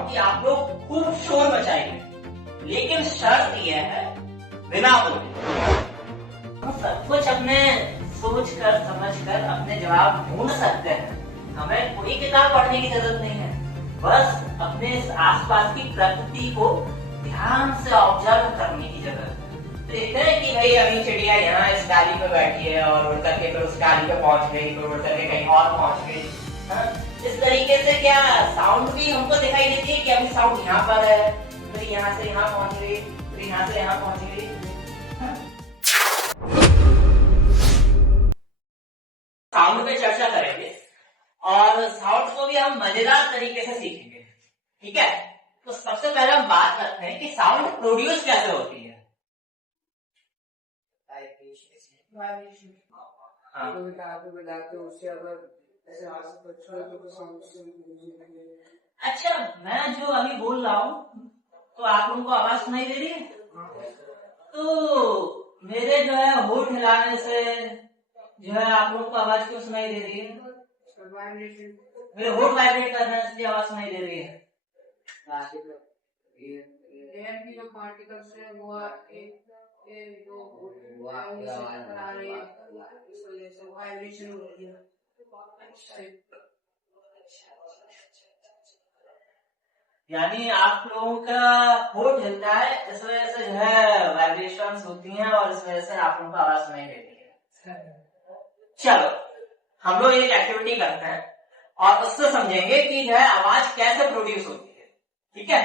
हूँ कि आप लोग खूब शोर मचाइए, लेकिन शर्त यह है बिना बोले। हम सब कुछ अपने सोच कर समझ कर अपने जवाब ढूंढ सकते हैं। हमें कोई किताब पढ़ने की जरूरत नहीं है, बस अपने आसपास की प्रकृति को ध्यान से ऑब्जर्व करने की जरूरत है। देखते हैं कि भाई अभी चिड़िया यहाँ इस डाली पे बैठी है और उड़ करके फिर उस डाली पे पहुंच गई, फिर उड़ करके कहीं और पहुंच गई। इस तरीके से क्या साउंड भी हमको दिखाई देती है कि अभी साउंड यहाँ पर है, फिर यहाँ से यहाँ पहुंच गई, फिर यहाँ से यहाँ पहुंच गई। साउंड पे चर्चा करेंगे और साउंड को भी हम मजेदार तरीके से सीखेंगे, ठीक है। तो सबसे पहले हम बात करते हैं कि साउंड प्रोड्यूस कैसे होती है। अच्छा, मैं जो अभी बोल रहा हूँ तो आप लोगों को आवाज सुनाई दे रही है? तो मेरे जो है होठ हिलाने से जो है आप लोगों को आवाज क्यों सुनाई दे रही है? मेरे होठ वाइब्रेट करने से आवाज सुनाई दे रही है। एयर की जो पार्टिकल्स है वो वाइब्रेशन हो रही है। यानी आप लोगों का होठ हिलता है, इस वजह से जो है वाइब्रेशंस होती हैं और इस वजह से आप लोगों को आवाज सुनाई देती है। चलो हम लोग एक एक्टिविटी करते हैं और उससे समझेंगे कि जो है आवाज कैसे प्रोड्यूस होती है, ठीक है।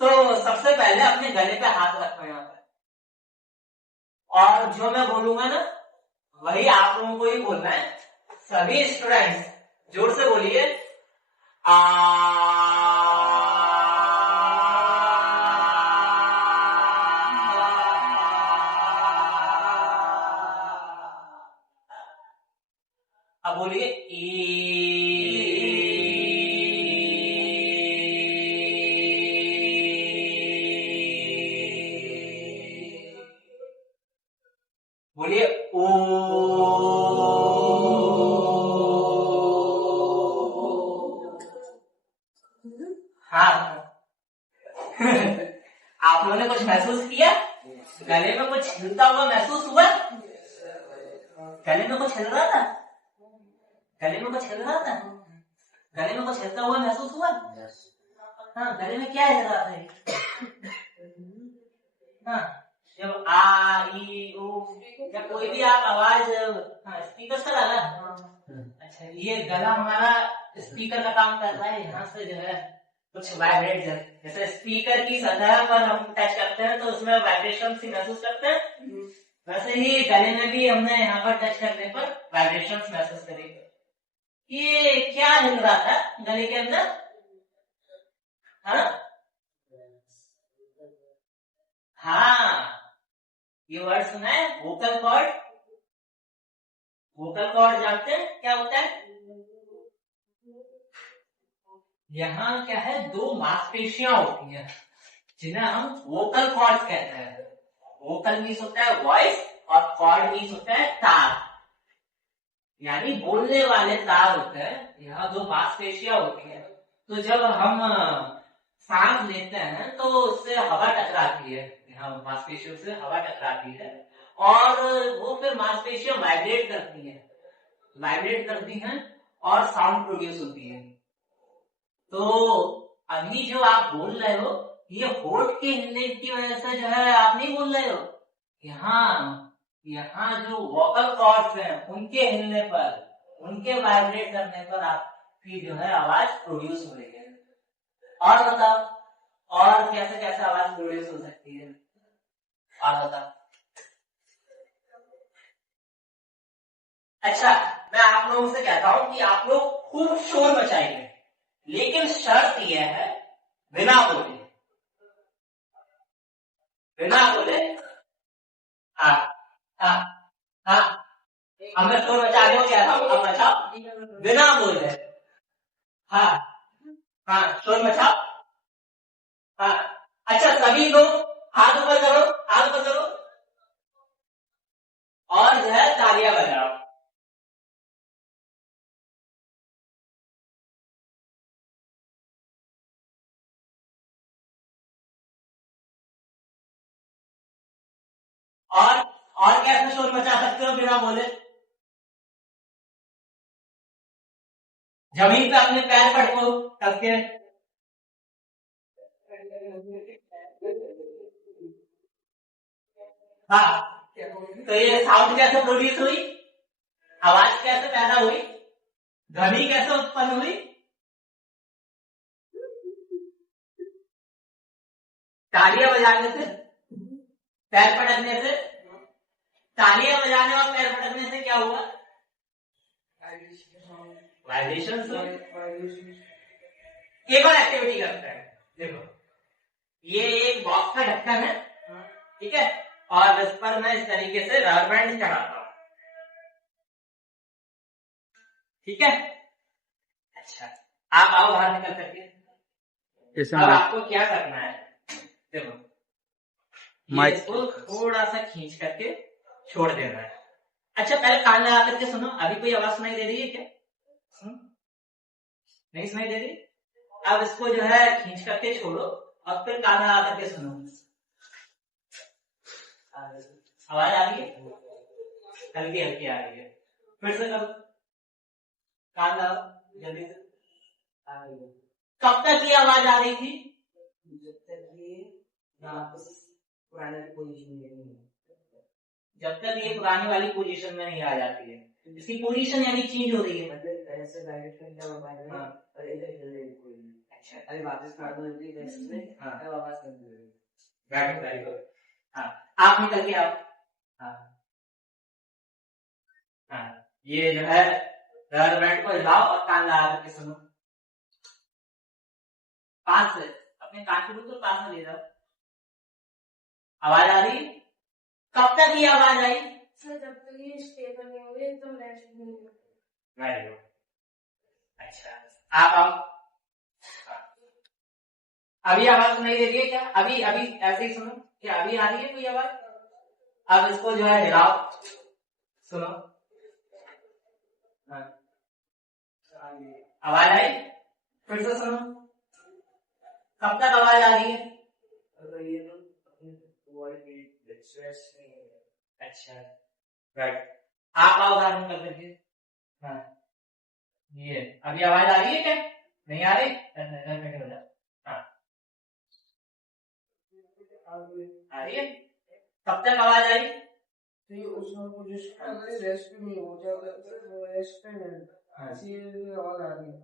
तो सबसे पहले अपने गले पे हाथ रखो यहाँ पर, और जो मैं बोलूंगा ना वही आप लोगों को ही बोलना है। सभी स्टूडेंट्स जोर से बोलिए आ। अब बोलिए बोलिए ओ। हाँ आप लोगों ने कुछ महसूस किया? गले में कुछ हिलता हुआ महसूस हुआ? गले में कुछ हिल रहा था? गले में कुछ हिल रहा था? गले में कुछ हिलता हुआ महसूस हुआ? हाँ, गले में क्या हिल रहा था? हाँ, जब आ ई उ या कोई भी आप आवाज, हाँ स्पीकर से लगा। अच्छा, ये गला हमारा स्पीकर का काम कर रहा है। यहाँ से जो है कुछ वाइब्रेट, जैसे स्पीकर की सतह पर हम टच करते हैं तो उसमें वाइब्रेशन ही महसूस करते हैं, वैसे ही गले में भी हमने यहाँ पर टच करने पर वाइब्रेशन महसूस करेंगे। ये क्या हिल रहा था गले के अंदर? हाँ, ये वर्ड सुना है, वोकल कॉर्ड। वोकल कॉर्ड जानते हैं क्या होता है? यहाँ क्या है, दो मांसपेशियां होती हैं जिन्हें हम वोकल कॉर्ड कहते हैं। वोकल मीन्स होता है वॉइस और कॉर्ड मीन्स होता है तार, यानी बोलने वाले तार होते हैं। यहाँ दो मांसपेशियां होती हैं, तो जब हम सांस लेते हैं तो उससे हवा टकराती है, यहाँ मांसपेशियों से हवा टकराती है और वो फिर मांसपेशियां वाइब्रेट करती हैं और साउंड प्रोड्यूस होती है। तो अभी जो आप बोल रहे हो ये होठ के हिलने की वजह से जो है आप नहीं बोल रहे हो। यहाँ जो वोकल कॉर्ड्स हैं उनके हिलने पर, उनके वाइब्रेट करने पर आपकी जो है आवाज प्रोड्यूस हो रही है। और बताओ, और कैसे कैसे आवाज प्रोड्यूस हो सकती है? और बताओ। अच्छा, मैं आप लोगों से कहता हूं कि आप लोग खूब शोर मचाइए, लेकिन शर्त यह है बिना बोले। बिना बोले। हाँ हाँ हाँ, अब मैं शोर मचा रहा हूँ, कह रहा हूँ अब मचाओ बिना बोले। हाँ हाँ, शोर मचाओ। हाँ, अच्छा सभी लोग हाथ ऊपर करो, हाथ ऊपर करो और जो है तालियां बजाओ। और कैसे शोर मचा सकते हो बिना बोले? जमीन पे अपने पैर पटको करके। हाँ, तो ये साउंड कैसे प्रोड्यूस हुई, आवाज कैसे पैदा हुई, ध्वनि कैसे उत्पन्न हुई? तालियां बजाने से, पैर पटकने से। तालियां बजाने और पैर पटकने से क्या हुआ? वाइब्रेशन। एक और एक्टिविटी करते हैं। देखो, ये एक बॉक्स का ढक्कन है, ठीक है, और इस पर मैं इस तरीके से रबर बैंड चढ़ाता हूं, ठीक है। अच्छा, आप आओ बाहर निकल करके। अब आपको क्या करना है, देखो, इसको थोड़ा सा खींच करके छोड़ देना है। अच्छा, पहले कान लगा करके सुनो, अभी कोई आवाज सुनाई दे रही है क्या? नहीं सुनाई दे रही? अब इसको जो है खींच करके छोड़ो और फिर कान लगा करके सुनो। आवाज आ रही है? हल्की हल्की आ रही है। फिर से करो, कान लगाओ जल्दी से। आ रही है। कब तक ये आवाज आ रही थी? जब तक ये पुराने पोजीशन में नहीं, जब तक ये पुरानी वाली पोजीशन में नहीं आ जाती है। इसकी पोजीशन यानी चेंज हो रही है, मतलब ऐसे डायरेक्ट जब मोबाइल में और इधर चल रही है। अच्छा, अभी वापस कर दो इधर में। हां, अब आवाज कर दो। बैठ बैठ। हां, आप निकल के आओ। हां हां, ये जो है रबर बैंड को हिलाओ और कान लगा करके सुनो। पास से अपने कान को बिल्कुल पास में ले जाओ। आवाज आ रही है? कब तक ये आवाज आई? सर, जब तक ये स्टेबल नहीं होगी एकदम रेस्ट नहीं होगी। Very good. अच्छा, आप आओ। अभी आवाज सुनाई दे रही है क्या? अभी अभी ऐसे ही सुनो, क्या अभी आ रही है कोई आवाज? अब इसको जो है हिलाओ, सुनो। आवाज आई? फिर से सुनो। कब तक आवाज आ रही है? अच्छा, राइट। आप आओ बाहर निकल करके। हाँ, ये अभी आवाज आ रही है क्या? नहीं आ रही? हो जा। हाँ, आ रही है? कब तक आवाज आई? तो उसमें कुछ रेस्ट नहीं हो जाता, रेस्ट में आवाज आ रही है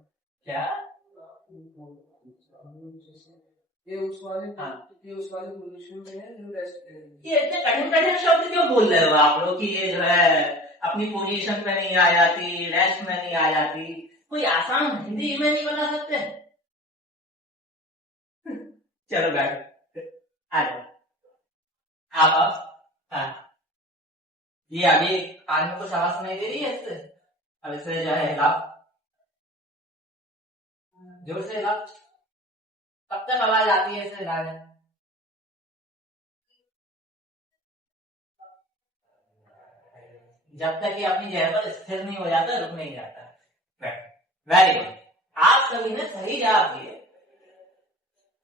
क्या? ये उस वाले पोजीशन में है जो रेस्ट। ये इतने कठिन कठिन शब्द क्यों बोल रहे हो आप लोग कि ये जो है अपनी पोजीशन पे नहीं आ जाती, रेस्ट में नहीं आ जाती? कोई आसान हिंदी में नहीं बता सकते? चलो बैठो, आ जाओ आप। हाँ, ये अभी कान में कुछ आवाज सुनाई दे रही है इससे? अब इससे जो है हिलाओ, जोर से हिलाओ। कब तक आवाज आती है इसे हिलाने? जब तक ये अपनी जगह पर स्थिर नहीं हो जाता, रुक नहीं जाता। वेरी गुड, आप सभी ने सही जवाब दिए।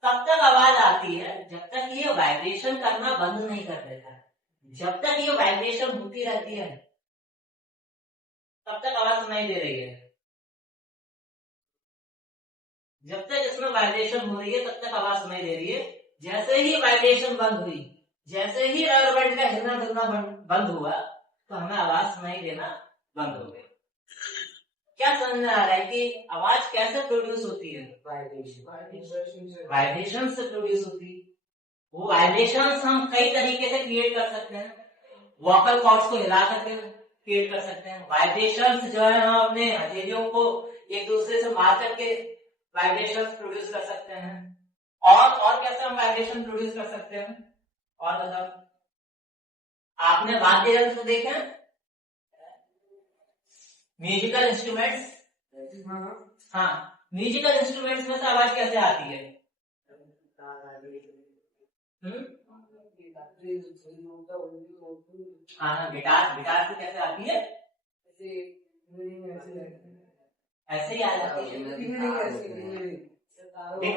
तब तक आवाज आती है जब तक ये वाइब्रेशन करना बंद नहीं कर देता। जब तक ये वाइब्रेशन होती रहती है तब तक आवाज सुनाई दे रही है। जब तक इसमें वाइब्रेशन हो रही है तब तक आवाज सुनाई दे रही है। जैसे ही वाइब्रेशन बंद हुई, जैसे ही रबर बैंड का हिलना डुलना बंद हुआ, तो हमें आवाज सुनाई देना बंद हो गई। क्या समझ में आ रहा है कि आवाज कैसे प्रोड्यूस होती है? वाइब्रेशन से प्रोड्यूस होती है। वो वाइब्रेशंस हम कई तरीके से क्रिएट कर सकते हैं। वोकल कॉर्ड्स को हिला करके क्रिएट कर सकते हैं। वाइब्रेशंस जो है हम अपने हथेलियों को एक दूसरे से मार करके वाइब्रेशंस प्रोड्यूस कर सकते हैं। और कैसे हम वाइब्रेशन प्रोड्यूस कर सकते हैं? और बताओ, आपने वाद्य यंत्र देखे हैं? Musical instruments. हाँ, म्यूजिकल इंस्ट्रूमेंट्स में से आवाज कैसे आती है? हाँ, गिटार से कैसे आती है? ऐसे ही आ जाती है, डिंग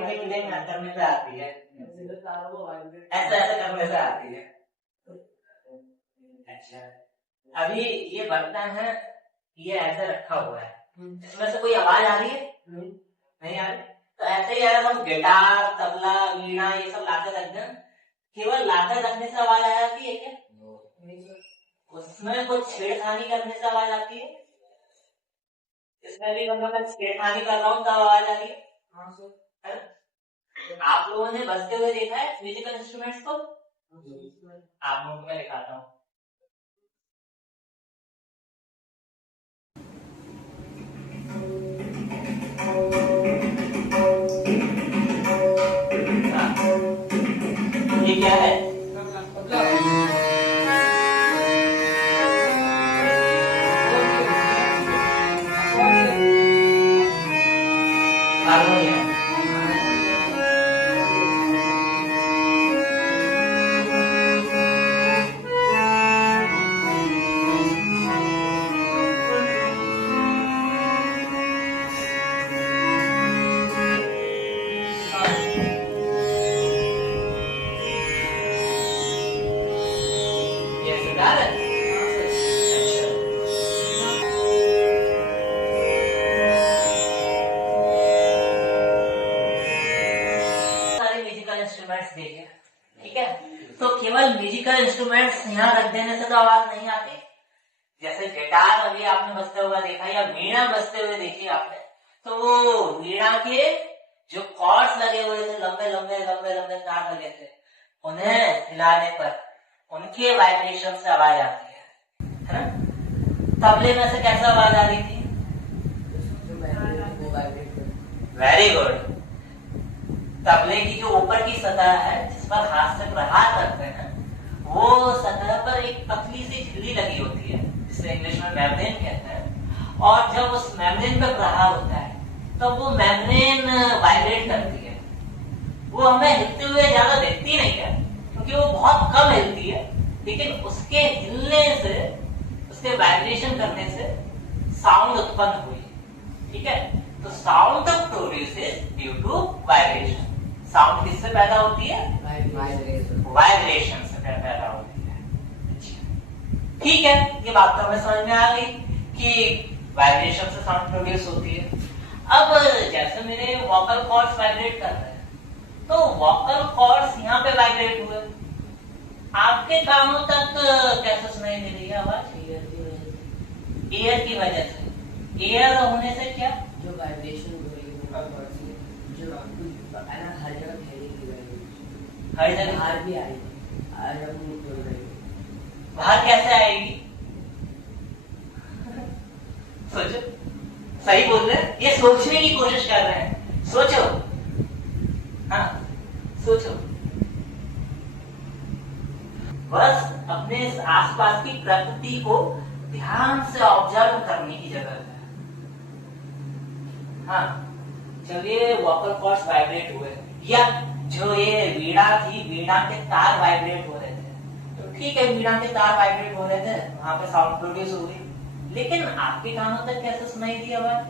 डिंग डिंग करने से आती है, ऐसे ऐसे करने से आती है। अच्छा, अभी ये बर्तन है, ये ऐसे रखा हुआ है, इसमें से कोई आवाज आ रही है? नहीं आ रही। तो ऐसे ही अगर हम गिटार, तबला, वीणा ये सब लाते रखते हैं, केवल लाते रखने से आवाज आ जाती है क्या? उसमें कुछ छेड़खानी करने से आवाज आती है? इसमें भी मैं छेड़खानी कर रहा हूँ तब आवाज आ रही है? हाँ सर। आप लोगों ने बजते हुए देखा है म्यूजिकल इंस्ट्रूमेंट्स को? आप लोगों को मैं दिखाता हूँ। ये क्या है? हारमोनियम। ये सितार है? अच्छा। सारे म्यूजिकल इंस्ट्रूमेंट्स देखे, ठीक है? तो केवल म्यूजिकल इंस्ट्रूमेंट्स यहाँ रख देने से तो आवाज नहीं आती। जैसे गिटार अभी आपने बजते हुए देखा या वीणा बजते हुए देखी आपने, तो वो वीणा के जो कॉर्ड्स लगे हुए थे, लंबे लंबे लंबे लंबे तार लगे थे, उन्हें हिलाने पर उनके वाइब्रेशन से आवाज आती है ना? तबले में से कैसे आवाज आ रही थी? Very good. तबले की जो ऊपर की सतह है जिस पर हाथ से प्रहार करते हैं, वो सतह पर एक पतली सी झिल्ली लगी होती है जिसे इंग्लिश में मेम्ब्रेन कहते हैं। और जब उस मेम्ब्रेन पर प्रहार होता है तब वो मेम्ब्रेन वाइब्रेट करती है। वो हमें हिलते हुए ज्यादा दिखती नहीं है क्योंकि वो बहुत कम हिलती है, लेकिन उसके हिलने से, उसके वाइब्रेशन करने से साउंड उत्पन्न हुई, ठीक है? तो sound produces due to vibration. Sound किससे पैदा होती है? वाइब्रेशन से पैदा होती है। अच्छा, ठीक है, ये बात तो हमें समझ में आ गई कि वाइब्रेशन से साउंड प्रोड्यूस होती है। अब जैसे मेरे वोकल कॉर्ड्स वाइब्रेट कर रहे हैं, तो वोकल कॉर्ड्स यहाँ पे वाइब्रेट हुए, आपके कानों तक कैसे सुनाई दे रही है आवाज? एयर की वजह से। एयर होने से क्या? जो वाइब्रेशन हो रही है, जो हर जगह फैलेगी, हर जगह बाहर भी आएगी, बाहर कैसे आएगी? सोचो, सही बोल रहे हैं, ये सोचने की कोशिश कर रहे हैं, सोचो। हाँ सोचो, बस अपने आसपास की प्रकृति को ध्यान से ऑब्जर्व करने की जरूरत है। हाँ, जब ये वोकल कॉर्ड्स वाइब्रेट हुए या जो ये वीणा थी, वीणा के तार वाइब्रेट हो रहे थे, तो ठीक है, वीणा के तार वाइब्रेट हो रहे थे, वहां पे साउंड प्रोड्यूस हो गई, लेकिन आपके कानों तक कैसे सुनाई दी आवाज?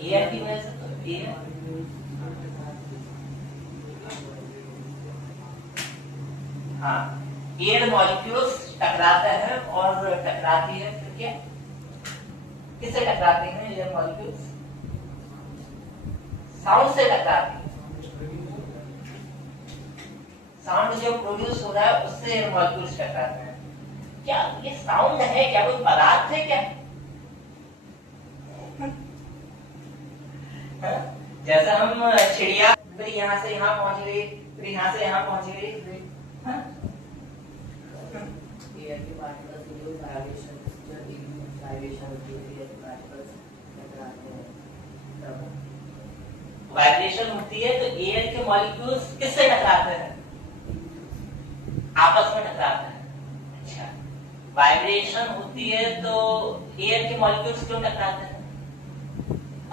एयर की वजह से। तो एयर, हाँ, एयर मॉलिक्यूल्स टकराते हैं और टकराती है, फिर क्या? किससे टकराते हैं एयर मॉलिक्यूल्स? साउंड से टकराती है। साउंड जो प्रोड्यूस हो रहा है उससे एयर मॉलिक्यूल्स टकराते हैं। क्या ये साउंड है? क्या कोई पदार्थ है क्या? जैसा हम चिड़िया फिर यहाँ से यहाँ पहुंच गई, फिर यहाँ से यहाँ पहुंच गई, एयर के पार्टिकल्स की जो वाइब्रेशन होती है, पार्टिकल्स टकराते हैं, तब वाइब्रेशन होती है। तो एयर के मॉलिक्यूल्स किससे टकराते हैं? आपस में टकराते हैं। अच्छा, वाइब्रेशन होती है तो एयर के मॉलिक्यूल्स क्यों टकराते हैं?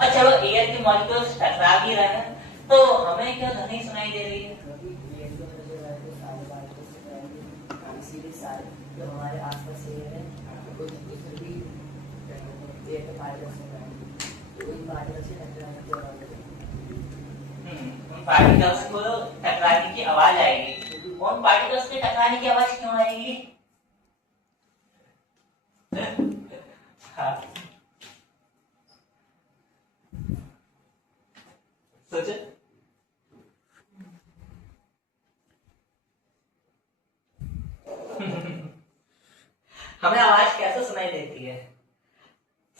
और चलो एयर के मॉलिक्यूल्स टकरा भी रहे हैं, तो हमें क्या ध्वनि सुनाई दे रही है? जो हमारे आसपास एयर है, उसमें भी एयर के पार्टिकल्स तो उन पार्टिकल्स से टकराने की आवाज, उन पार्टिकल्स को टकराने की आवाज आएगी। उन पार्टिकल्स के टकराने की आवाज क्यों आएगी? हाँ, सोचो। हमें आवाज कैसे सुनाई देती है?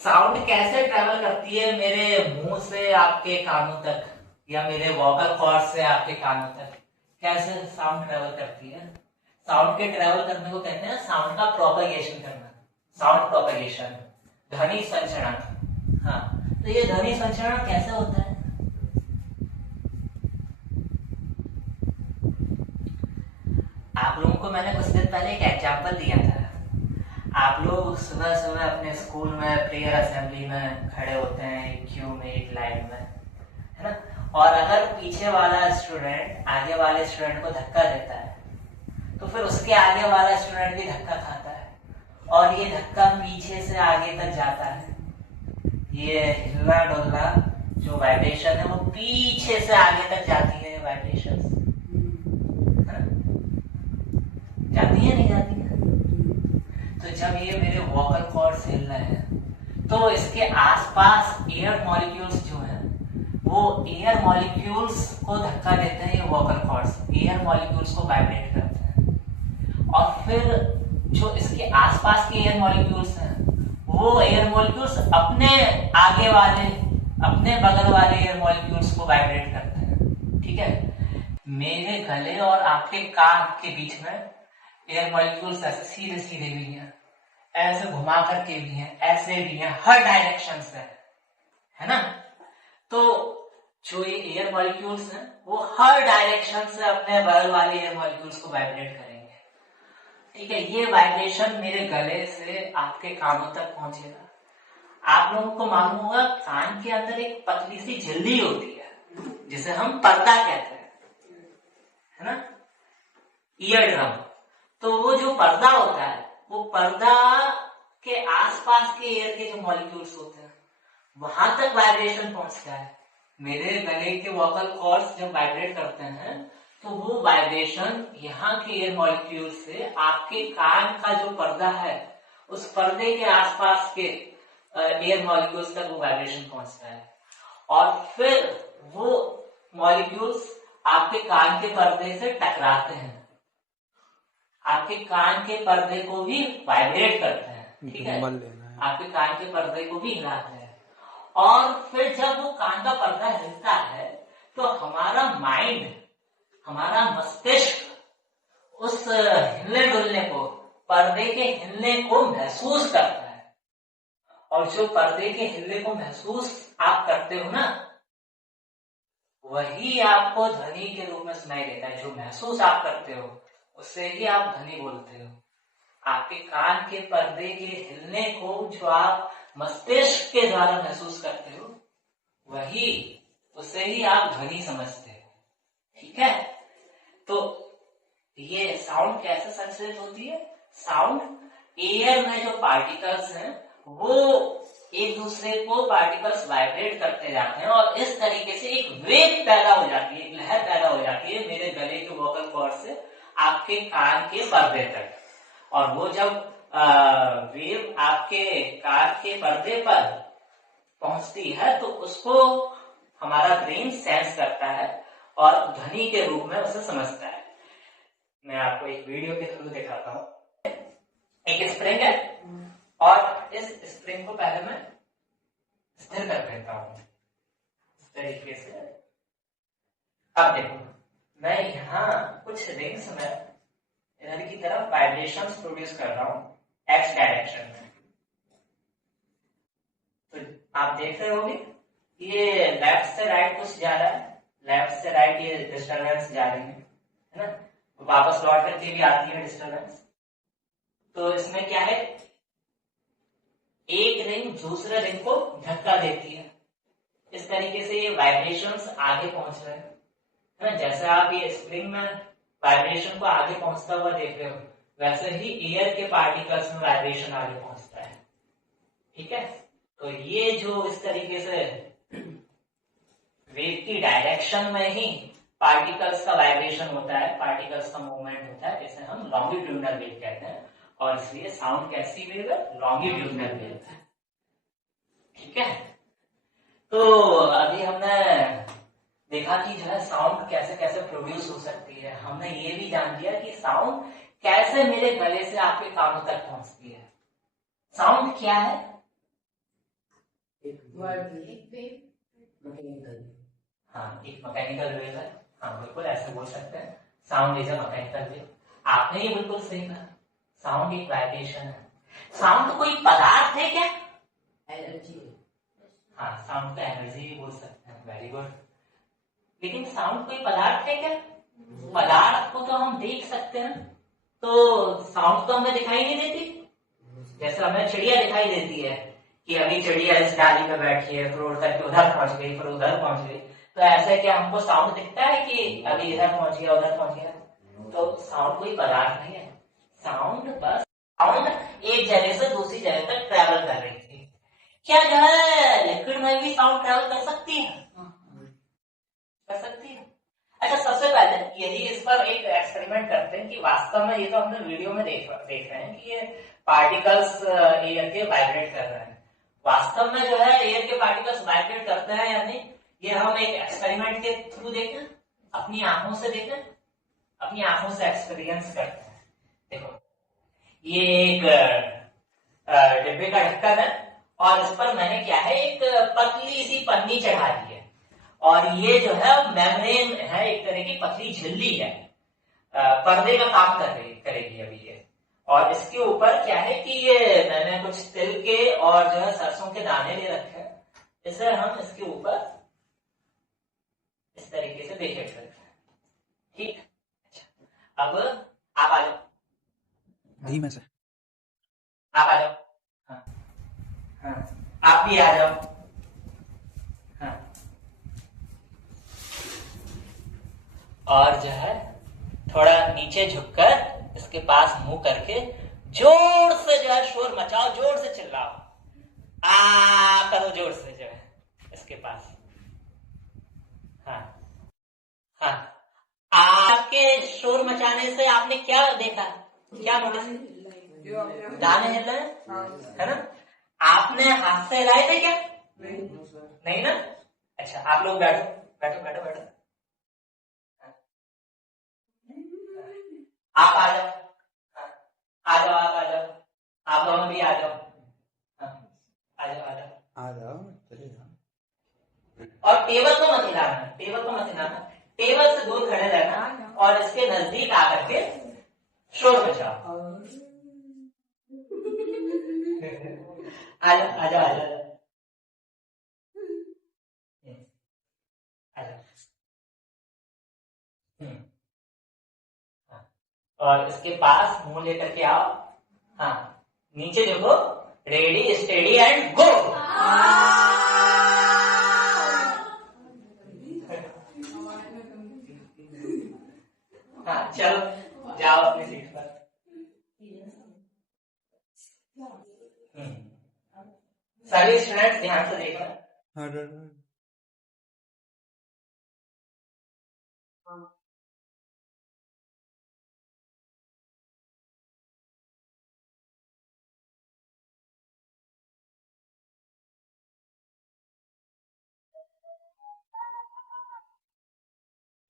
साउंड कैसे ट्रेवल करती है मेरे मुंह से आपके कानों तक, या मेरे वोकल कॉर्ड से आपके कानों तक? कैसे साउंड ट्रेवल करती है? साउंड के ट्रेवल करने को कहते हैं साउंड का प्रोपगेशन करना, साउंड प्रोपगेशन, ध्वनि संचरण। हाँ, तो ये ध्वनि संचरण कैसे होता है? आप लोगों को मैंने कुछ दिन पहले एक एग्जाम्पल दिया था। आप लोग सुबह सुबह अपने स्कूल में प्रेयर असेंबली में खड़े होते हैं, एक क्यू में, एक लाइन में, है ना? और अगर पीछे वाला स्टूडेंट आगे वाले स्टूडेंट को धक्का देता है तो फिर उसके आगे वाला स्टूडेंट भी धक्का खाता है, और ये धक्का पीछे से आगे तक जाता है। ये हिलना डुलना जो वाइब्रेशन है वो पीछे से आगे तक जाती है। वाइब्रेशन जाती है, नहीं जाती है? तो जब ये मेरे वोकल कॉर्ड्स हिल रहे हैं तो इसके आसपास एयर मॉलिक्यूल्स जो हैं वो एयर मॉलिक्यूल्स को धक्का देते हैं। ये वोकल कॉर्ड्स एयर मॉलिक्यूल्स को वाइब्रेट करते हैं, और फिर जो इसके आसपास के एयर मॉलिक्यूल्स हैं वो एयर मॉलिक्यूल्स अपने आगे वाले, अपने बगल वाले एयर मॉलिक्यूल्स को वाइब्रेट करते हैं। ठीक है? मेरे गले और आपके कान के बीच में एयर मॉलिक्यूल्स ऐसे सीधे सीधे भी हैं, ऐसे घुमा करके भी हैं, ऐसे भी हैं, हर डायरेक्शन से, है ना? तो जो ये एयर मॉलिक्यूल्स हैं वो हर डायरेक्शन से अपने बगल वाले एयर मॉलिक्यूल्स को वाइब्रेट करेंगे। ठीक है? ये वाइब्रेशन मेरे गले से आपके कानों तक पहुंचेगा। आप लोगों को मालूम होगा कान के अंदर एक पतली सी झिल्ली होती है जिसे हम पर्दा कहते हैं, है ना? Ear drum. तो वो जो पर्दा होता है वो पर्दा के आसपास के एयर के जो मॉलिक्यूल्स होते हैं वहां तक वाइब्रेशन पहुंचता है। मेरे गले के वोकल कॉर्ड्स जब वाइब्रेट करते हैं तो वो वाइब्रेशन यहाँ के एयर मॉलिक्यूल से आपके कान का जो पर्दा है उस पर्दे के आसपास के एयर मॉलिक्यूल्स तक वो वाइब्रेशन पहुंचता है, और फिर वो मॉलिक्यूल्स आपके कान के पर्दे से टकराते हैं, आपके कान के पर्दे को भी वाइब्रेट करते हैं। ठीक है? आपके कान के पर्दे को भी हिलाते हैं, और फिर जब वो कान का पर्दा हिलता है तो हमारा माइंड, हमारा मस्तिष्क उस हिलने डुलने को, पर्दे के हिलने को महसूस करता है। और जो पर्दे के हिलने को महसूस आप करते हो ना, वही आपको ध्वनि के रूप में सुनाई देता है। जो महसूस आप करते हो उससे ही आप ध्वनि बोलते हो। आपके कान के पर्दे के हिलने को जो आप मस्तिष्क के द्वारा महसूस करते हो वही, उससे ही आप ध्वनि समझते हो। ठीक है? तो ये साउंड कैसे संचरित होती है? साउंड एयर में जो पार्टिकल्स हैं वो एक दूसरे को पार्टिकल्स वाइब्रेट करते जाते हैं, और इस तरीके से एक वेव पैदा हो जाती है, एक लहर पैदा हो जाती है मेरे गले के वोकल कॉर्ड से आपके कान के पर्दे तक। और वो जब वेव आपके कान के पर्दे पर पहुंचती है तो उसको हमारा ब्रेन सेंस करता है और ध्वनि के रूप में उसे समझता है। मैं आपको एक वीडियो के थ्रू दिखाता हूं। एक स्प्रिंग है, और इस स्प्रिंग को पहले मैं स्थिर कर देता हूं इस तरीके से। अब देखो, मैं यहाँ कुछ रिंग्स में इधर की तरफ वाइब्रेशंस प्रोड्यूस कर रहा हूं एक्स डायरेक्शन में। तो आप देख रहे होंगे ये लेफ्ट से राइट कुछ जा रहा है, लेफ्ट से राइट ये डिस्टर्बेंस जा रही है ना? वापस लौट करके भी आती है डिस्टर्बेंस। तो इसमें क्या है, एक रिंग दूसरे रिंग को धक्का देती है। इस तरीके से ये वाइब्रेशंस आगे पहुंच रहे हैं, है ना? जैसे आप ये स्प्रिंग में वाइब्रेशन को आगे पहुंचता हुआ देख रहे हो, वैसे ही एयर के पार्टिकल्स में वाइब्रेशन आगे पहुंचता है। ठीक है? तो ये जो इस तरीके से वेव की डायरेक्शन में ही पार्टिकल्स का वाइब्रेशन होता है, पार्टिकल्स का मूवमेंट होता है, जिसे हम लॉन्गिट्यूडनल वेव कहते हैं। और इसलिए साउंड कैसी वेव है? लॉन्गिट्यूडनल वेव है। ठीक है, तो अभी हमने देखा कि जो है साउंड कैसे कैसे प्रोड्यूस हो सकती है। हमने ये भी जान लिया कि साउंड कैसे मेरे गले से आपके कानों तक पहुंचती है। साउंड क्या है? हाँ, एक मैकेनिकल वेव है। हाँ बिल्कुल ऐसे बोल सकते हैं, sound is a mechanical wave. आपने ये बिल्कुल सही कहा, साउंड एक वाइब्रेशन है। साउंड कोई पदार्थ है क्या? एनर्जी। हाँ, साउंड को एनर्जी भी बोल सकते हैं। Very good. लेकिन साउंड कोई पदार्थ है क्या? पदार्थ को तो हम देख सकते हैं, तो साउंड तो हमें दिखाई नहीं देती। जैसे हमें चिड़िया दिखाई देती है कि अभी चिड़िया इस डाली पे बैठी है, फिर उड़ करके उधर पहुंच गई, फिर उधर पहुंच गई। तो ऐसे क्या हमको साउंड दिखता है कि अभी इधर पहुंच गया, उधर पहुंच गया? तो साउंड कोई पदार्थ नहीं है। साउंड एक जगह से दूसरी जगह तक ट्रेवल कर रही थी। क्या जो है लिक्विड में भी साउंड ट्रेवल कर सकती है? कर सकती है। अच्छा, सबसे पहले यदि इस पर एक एक्सपेरिमेंट करते हैं कि वास्तव में, ये तो हमने वीडियो में देख रहे हैं कि ये पार्टिकल्स एयर के वाइब्रेट कर रहे हैं। वास्तव में जो है एयर के पार्टिकल्स वाइब्रेट करते हैं या नहीं, ये हम एक एक्सपेरिमेंट के थ्रू देखें, अपनी आंखों से देखें, अपनी आंखों से एक्सपीरियंस करते हैं। देखो, ये एक डिब्बे का ढक्कन है और इस पर मैंने क्या है, एक पतली सी पन्नी चढ़ा दी है। और ये जो है मेम्ब्रेन है, एक तरह की पतली झिल्ली है, पर्दे का काम करेगी अभी ये। और इसके ऊपर क्या है कि ये मैंने कुछ तिल के और जो है सरसों के दाने ले रखे हैं। इसे हम इसके ऊपर इस तरीके से देख सकते हैं। ठीक। अच्छा, अब आप आ जाओ धीमे से, आप आ जाओ। हाँ हाँ, आप भी आ जाओ। हाँ, और जो है थोड़ा नीचे झुककर इसके पास मुंह करके जोर से जो है शोर मचाओ, जोर से चिल्लाओ, आ करो जोर से जो है इसके पास। हाँ हाँ, आपके शोर मचाने से आपने क्या देखा, क्या नोटिस? दाने हिल रहे हैं, है ना? आपने हाथ से हिलाए थे क्या? नहीं ना? अच्छा, आप लोग बैठो बैठो बैठो बैठो। आप आ जाओ। आ जाओ, आप आ जाओ, आप दोनों भी आ जाओ। आ जाओ आ जाओ आ जाओ, चले जाओ। और टेबल को मत हिलाना, टेबल को मत हिलाना, टेबल से दूर खड़े रहना और इसके नजदीक आकर के शोर मचाओ। आ जाओ आ जाओ आ जाओ आ जाओ। और इसके पास मुंह लेकर के आओ। हाँ, नीचे देखो, रेडी स्टेडी एंड गो। हाँ, चलो जाओ अपनी सीट पर। सभी स्टूडेंट्स ध्यान से देखना।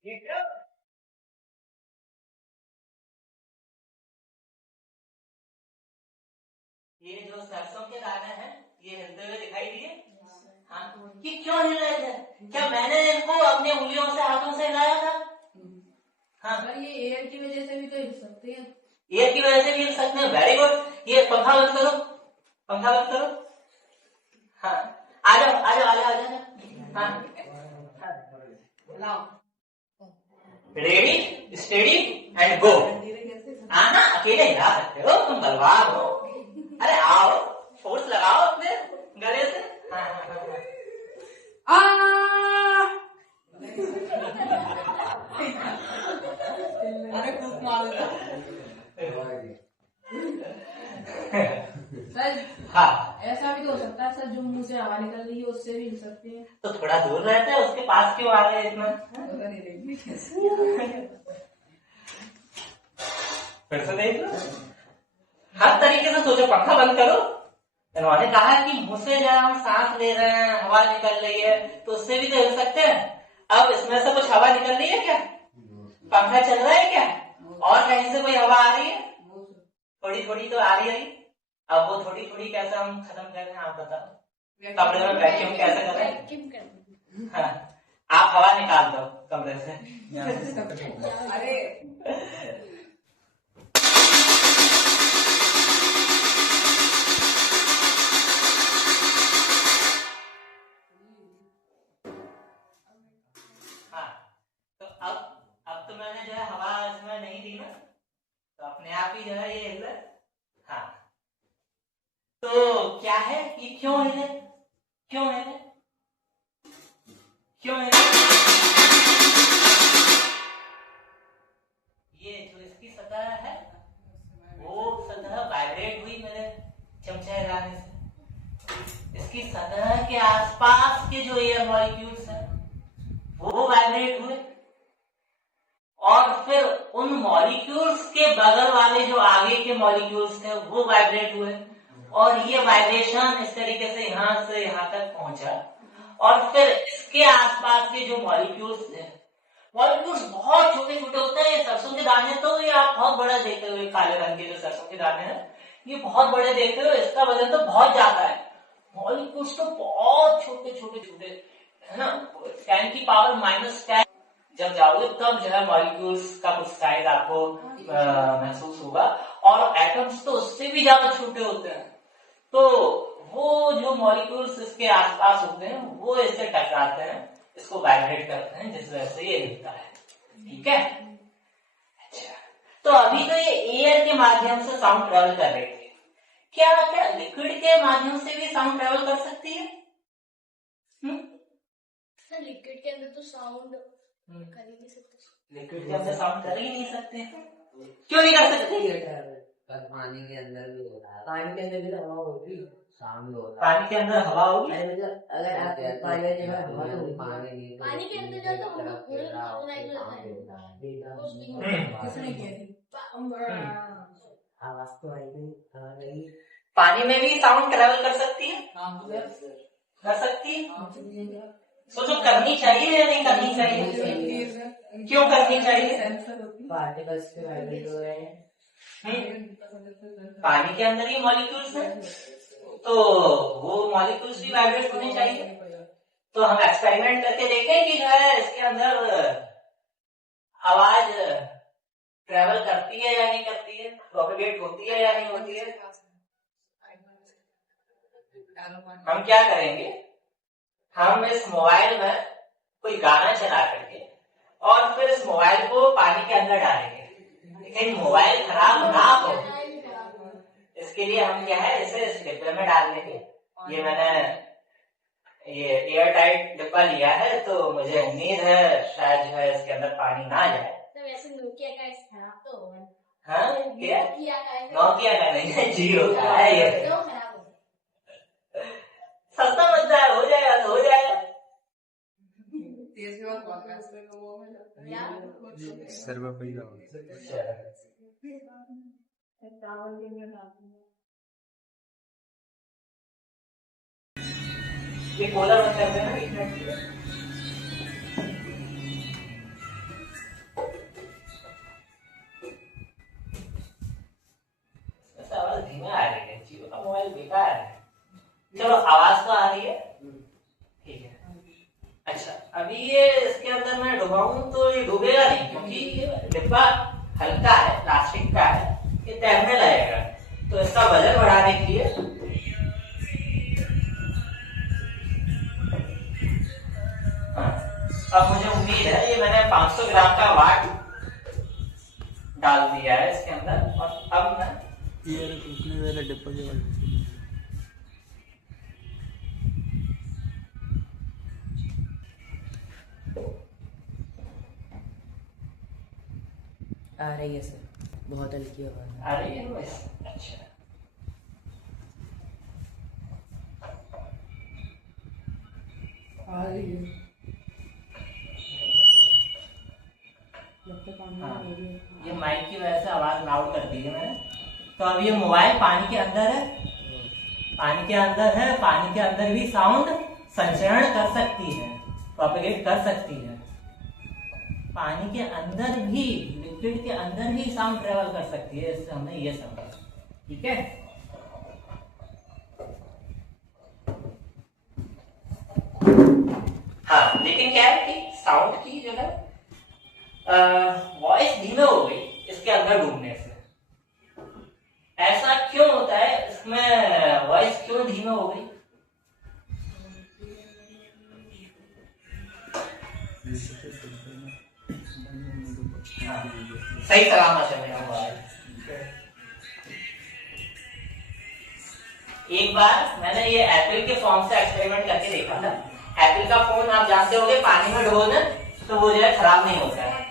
ठीक है, ये जो सरसों के दाने हैं ये हिलते हुए दिखाई दिए। हाँ, ये क्यों हिल रहे थे? क्या मैंने इनको अपने उंगलियों से, हाथों से हिलाया था? हाँ, ये एयर की वजह से भी तो हिल सकते हैं। एयर की वजह से भी हिल सकते हैं। Very good. ये पंखा बंद करो, पंखा बंद करो। हाँ, आ जाओ आ जाओ आ जाओ आ जाओ। हाँ, रेडी स्टेडी एंड गो। आना, अकेले हिला सकते हो, तुम बलवान हो। अरे आओ, फोर्स लगाओ अपने गले से। हाँ, सर सर हाँ, ऐसा भी तो हो सकता है सर, जो मुंह से हवा निकल रही है उससे भी हिल सकती है। तो थोड़ा दूर रहता है, उसके पास क्यों आ रहे हैं इतना? पता नहीं रहेगी कैसे। फिर से देख लो, हर तरीके से सोचो। पंखा बंद करो। इन्होंने कहा कि मुंह से जब हम सांस ले रहे हैं, हवा निकल रही है, तो उससे भी तो हिल सकते हैं। अब इसमें से कुछ हवा निकल रही है क्या? पंखा चल रहा है क्या? और कहीं से कोई हवा आ रही है? थोड़ी थोड़ी तो आ रही है। अब वो थोड़ी थोड़ी कैसे हम खत्म कर रहे हैं, आप बताओ। कमरे में वैक्यूम कैसे कर रहे हैं? हाँ, आप हवा निकाल दो कमरे से। अरे हाँ, तो अब तो मैंने जो है हवा इसमें नहीं दी ना, तो अपने आप ही जो है ये हिले। हाँ, तो क्या है, ये क्यों हिले? क्यों हिले? क्यों हिले? ये जो इसकी सतह है, वो सतह वाइब्रेट हुई मेरे चमचा हिलाने से। इसकी सतह के आसपास के जो एयर मॉलिक्यूल्स हैं वो वाइब्रेट हुए, और फिर उन मॉलिक्यूल्स के बगल वाले जो आगे के मॉलिक्यूल्स थे वो वाइब्रेट हुए, और ये वाइब्रेशन इस तरीके से यहाँ तक पहुंचा। और फिर इसके आसपास के जो मॉलिक्यूल्स थे, मॉलिक्यूल्स बहुत छोटे छोटे होते हैं। सरसों के दाने तो ये आप बहुत बड़ा देखते हो, काले रंग के जो सरसों के दाने हैं ये बहुत बड़े देखते हो, इसका वजन तो बहुत ज्यादा है। मॉलिक्यूल्स तो बहुत छोटे छोटे छोटे है ना, 10 की पावर -10 जब जाओगे तब जो है मॉलिक्यूल्स का कुछ साइज आपको महसूस होगा, और एटम्स तो उससे भी ज्यादा छोटे होते हैं। तो वो जो मॉलिक्यूल्स इसके आसपास होते हैं वो इससे टकराते हैं, इसको वाइब्रेट करते हैं, जिस वजह से ये हिलता है। ठीक है, अच्छा। तो अभी तो ये एयर के माध्यम से साउंड ट्रेवल कर रही थी, क्या लिक्विड के माध्यम से भी साउंड ट्रेवल कर सकती है? सर लिक्विड के अंदर तो साउंड कर ही नहीं सकते। लिक्विड के अंदर साउंड कर ही नहीं सकते, क्यों नहीं कर सकते? पानी के अंदर भी होता है, पानी के अंदर भी हवा होगी, शाम होता पानी के अंदर हवा होगी? अरे मतलब अगर आप पानी में जो है हवा तो होगी। पानी के अंदर जो तो हम किसने किया थी? आवाज तो आएगी। पानी में भी साउंड ट्रेवल कर सकती है? कर सकती है। सोचो करनी चाहिए या नहीं करनी चाहिए? क्यों करनी चाहिए? पार्टिकल्स के वाइब्रेट हो रहे हैं। पानी के अंदर ही मॉलिक्यूल्स हैं, तो वो मॉलिक्यूल्स भी वाइब्रेट होने चाहिए। तो हम एक्सपेरिमेंट करके देखें कि जो है इसके अंदर आवाज ट्रेवल करती है या नहीं करती है, प्रोपेगेट होती है या नहीं होती है। हम क्या करेंगे, हम इस मोबाइल में कोई गाना चला करके और फिर इस मोबाइल को पानी के अंदर डालेंगे, लेकिन मोबाइल खराब ना हो इसके लिए हम क्या है, इसे इस डिब्बे में डाल देंगे। ये मैंने ये एयर टाइट डिब्बा लिया है, तो मुझे उम्मीद है शायद जो है इसके अंदर पानी ना जाए। तो वैसे नोकिया का खराब तो होगा। हाँ, क्या नोकिया का नहीं है, जीरो का है ये। तो खराब हो सस्ता मत जाए, हो जाएगा तो हो जाएगा। सर्व पैदा ये कूलर बंद कर देना, 1 मिनट के लिए। इसका आवाज धीमा आ रही है, जियो का मोबाइल बेकार है। चलो आवाज तो आ रही है, ठीक है। अच्छा, अभी ये इसके अंदर मैं डुबाऊं तो ये डूबेगा नहीं, क्योंकि ये डिब्बा हल्का है, प्लास्टिक का है, ये तैरने लगेगा। तो इसका वजन बढ़ाने के लिए अब मुझे उम्मीद है, ये मैंने 500 ग्राम का वाट डाल दिया है इसके अंदर, और अब मैं ये उतने वाले डिब्बे के वाले आ रही है सर, बहुत हल्की आवाज आ रही है बस। अच्छा, आ रही है। लगता काम हाँ। हो रही है। ये माइक की वजह से आवाज लाउड कर दी है मैंने। तो अब ये मोबाइल पानी के अंदर है, पानी के अंदर है, पानी के अंदर भी साउंड संचरण कर सकती है, प्रोपेगेट कर सकती है। पानी के अंदर भी, लिक्विड के अंदर भी साउंड ट्रेवल कर सकती है, इससे हमने ये समझा। ठीक है, हाँ, लेकिन क्या है कि साउंड की जो है वॉइस धीमे हो गई इसके अंदर डूबने से। ऐसा क्यों होता है, इसमें वॉइस क्यों धीमे हो गई? हाँ, सही सलामत है मेरा मोबाइल। एक बार मैंने ये एप्पल के फोन से एक्सपेरिमेंट करके देखा था। एप्पल का फोन आप जानते होंगे पानी में डुबो दें तो वो जो है खराब नहीं होता है।